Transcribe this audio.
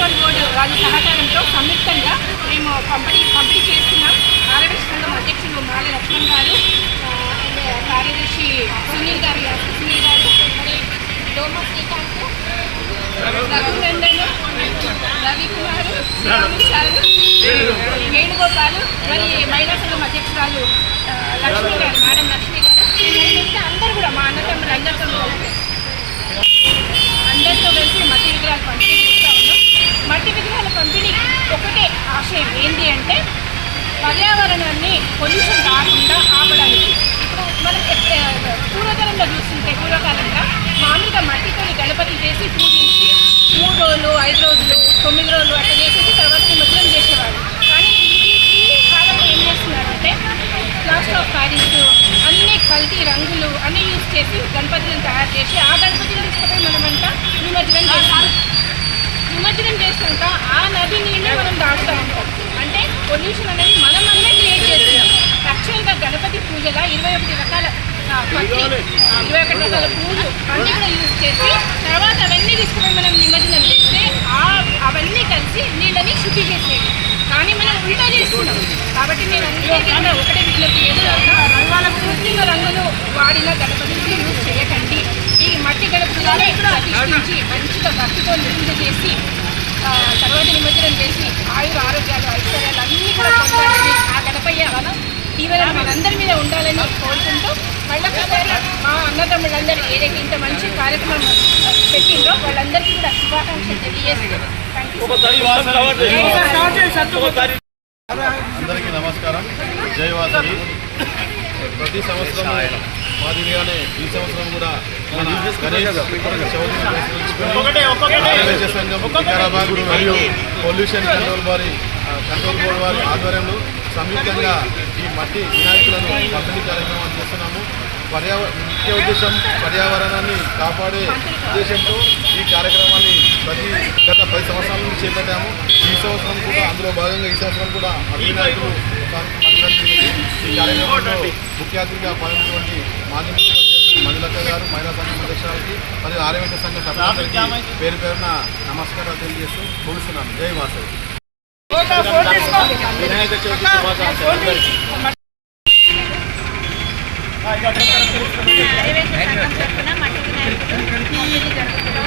Control board వాళ్ళ సహకారంతో సంయుక్తంగా మేము పంపిణీ చేస్తున్నాం. ఆరవేశ సంఘం అధ్యక్షులు మాల లక్ష్మణ్ గారు, కార్యదర్శి సునీల్ గారు, మరి డోమా శ్రీకాంత్, రఘునందన్, రవికుమార్, వేణుగోపాల్, మరి మహిళా సంఘం అధ్యక్షురాలు లక్ష్మి గారు, మేడం లక్ష్మి గారు, మిగతా అందరూ కూడా మా అన్నతమ్ములు అందరితో కలిసి మట్టి విగ్రహాలు పంపిణీ చేస్తూ ఉన్నాం. మట్టి విగ్రహాల పంపిణీ ఒకటే ఆశయం ఏంటి అంటే పర్యావరణాన్ని పొల్యూషన్ కాకుండా ఆపడానికి. ఇప్పుడు మనం పూర్వకాలంలో చూస్తుంటే పూర్వకాలంలో మామూలుగా మట్టితో గణపతి చేసి పూజించి 3 రోజులు 5 రోజులు 9 రోజులు అట్లా చేసేసి తర్వాత నిమజ్జనం చేసేవారు. కానీ ఈ కాలంలో ఏం చేస్తున్నారంటే ప్లాస్టర్ ఆఫ్ ప్యారిస్ అన్ని కల్తీ రంగులు అన్నీ యూజ్ చేసి గణపతులను తయారు చేసి ఆ గణపతిని తీసుకుపోయి మనమంతా నిమజ్జనం చేస్తాం. నిమజ్జనం చేసినాక ఆ నది నీళ్ళు మనం దాడుతూ ఉంటాం. అంటే పొల్యూషన్ అనేది మనమే క్రియేట్ చేస్తున్నాం. యాక్చువల్గా గణపతి పూజగా 21 రకాల పూలు అన్నీ కూడా యూజ్ చేసి తర్వాత అవన్నీ తీసుకుపోయి మనం నిమజ్జనం చేస్తే అవన్నీ కలిసి నీళ్ళని శుద్ధి చేసేవి. కానీ మనం ఉల్టా చేస్తున్నాం. కాబట్టి నేను అందరికీ కూడా ఒకటే విజ్ఞప్తి చేస్తున్నా, వాళ్ళ కృత్రిమ రంగులు వాడిన గణపతిని యూజ్ చేయకండి. ఈ మట్టి గణపతిని ప్రతిష్ఠించి మంచిగా భక్తితో నిర్మించ చేసి తర్వాత నిమజ్జనం చేసి ఆరోగ్యాలు ఐశ్వర్యాలు అన్నీ కూడా పొందాలని ఆ గణపయ్య దీవెనలు మనందరి మీద ఉండాలని కోరుకుంటూ మళ్ళొకసారి మా అన్నతమ్ముళ్ళందరూ ఏదైతే ఇంత మంచి కార్యక్రమం పెట్టిందో వాళ్ళందరికీ కూడా శుభాకాంక్షలు తెలియజేస్తున్నాను. అందరికీ నమస్కారం. జై వాసవి. ప్రతి సంవత్సరం మాదిరిగానే ఈ సంవత్సరం కూడా మన ఆరవేశ సంఘం వికారాబాద్ మరియు పొల్యూషన్ కంట్రోల్ బోర్డు వారి ఆధ్వర్యంలో సంయుక్తంగా ఈ మట్టి వినాయకులను పంపిణీ కార్యక్రమాలు చేస్తున్నాము. ముఖ్య ఉద్దేశం పర్యావరణాన్ని కాపాడే ఉద్దేశంతో ఈ కార్యక్రమాన్ని గత 10 సంవత్సరాల నుంచి చేపట్టాము. ఈ సంవత్సరం కూడా అందులో భాగంగా ఈ సంవత్సరం కూడా మట్టి వినాయకులు ఈ కార్యక్రమంలో ముఖ్య అతిథిగా పాల్గొన్నటువంటి మాజీ ముఖ్యమంత్రి మంజులక్క గారు, మహిళా సంఘం అధ్యక్షురాలకి మరియు ఆరవేశ సంఘ సభ్యులందరికీ పేరున నమస్కారాలు తెలియజేస్తూ ముగిస్తున్నాను. జై వాసవి. వినాయక చవితి శుభాకాంక్షలు అందరికీ. ఆరవేశ సంఘం తరఫున మట్టి వినాయకుడు